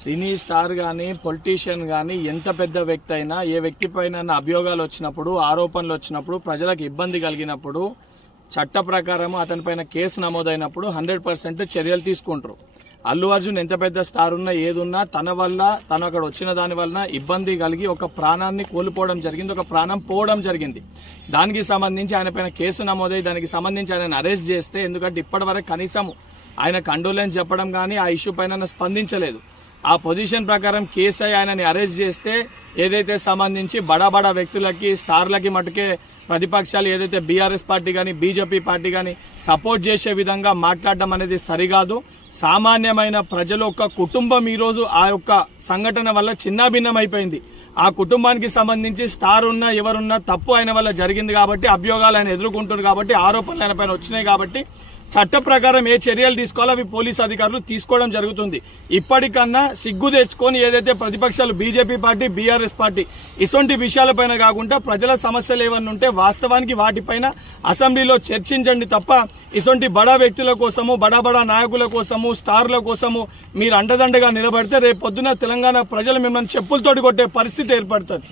Cine star కానీ politician కానీ ఎంత పెద్ద వ్యక్తి అయినా ఏ వ్యక్తి పైన అభియోగాలు వచ్చినప్పుడు ఆరోపణలు వచ్చినప్పుడు ప్రజలకు ఇబ్బంది కలిగినప్పుడు చట్ట ప్రకారం అతనిపైన కేసు నమోదైనప్పుడు 100% చర్యలు తీసుకుంటారు. అల్లు అర్జున్ ఎంత పెద్ద స్టార్ ఉన్నా ఏదున్నా తన వల్ల తను అక్కడ వచ్చిన దాని వలన ఇబ్బంది కలిగి ఒక ప్రాణాన్ని కోల్పోవడం జరిగింది, ఒక ప్రాణం పోవడం జరిగింది. దానికి సంబంధించి ఆయన పైన కేసు నమోదై దానికి సంబంధించి ఆయన అరెస్ట్ చేస్తే, ఎందుకంటే ఇప్పటివరకు కనీసం ఆయన కండోలెన్స్ చెప్పడం కానీ ఆ ఇష్యూ పైన స్పందించలేదు. ఆ పొజిషన్ ప్రకారం కేసు ఆయనని అరెస్ట్ చేస్తే ఏదైతే సంబంధించి బడా వ్యక్తులకి స్టార్లకి మటుకే ప్రతిపక్షాలు ఏదైతే బీఆర్ఎస్ పార్టీ కానీ బీజేపీ పార్టీ కానీ సపోర్ట్ చేసే విధంగా మాట్లాడడం అనేది సరికాదు. సామాన్యమైన ప్రజలు ఒక కుటుంబం ఈరోజు ఆ యొక్క సంఘటన వల్ల చిన్నాభిన్నమైపోయింది. ఆ కుటుంబానికి సంబంధించి స్టార్ ఉన్నా ఎవరున్నా తప్పు ఆయన వల్ల జరిగింది కాబట్టి అభియోగాలు ఆయన ఎదుర్కొంటున్నారు కాబట్టి ఆరోపణలు ఆయన పైన వచ్చినాయి కాబట్టి చట్ట ప్రకారం ఏ చర్యలు తీసుకోవాలో అవి పోలీసు అధికారులు తీసుకోవడం జరుగుతుంది. ఇప్పటికన్నా సిగ్గు తెచ్చుకొని ఏదైతే ప్రతిపక్షాలు బీజేపీ పార్టీ బీఆర్ఎస్ పార్టీ ఇటువంటి విషయాలపైన కాకుండా ప్రజల సమస్యలు ఏమన్నా ఉంటే వాస్తవానికి వాటిపైన అసెంబ్లీలో చర్చించండి తప్ప ఇటువంటి బడా వ్యక్తుల కోసము బడా నాయకుల కోసము స్టార్ల కోసము మీరు అండదండగా నిలబడితే రేపు పొద్దున తెలంగాణ ప్రజలు మిమ్మల్ని చెప్పులతోటి కొట్టే పరిస్థితి ఏర్పడుతుంది.